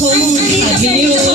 whole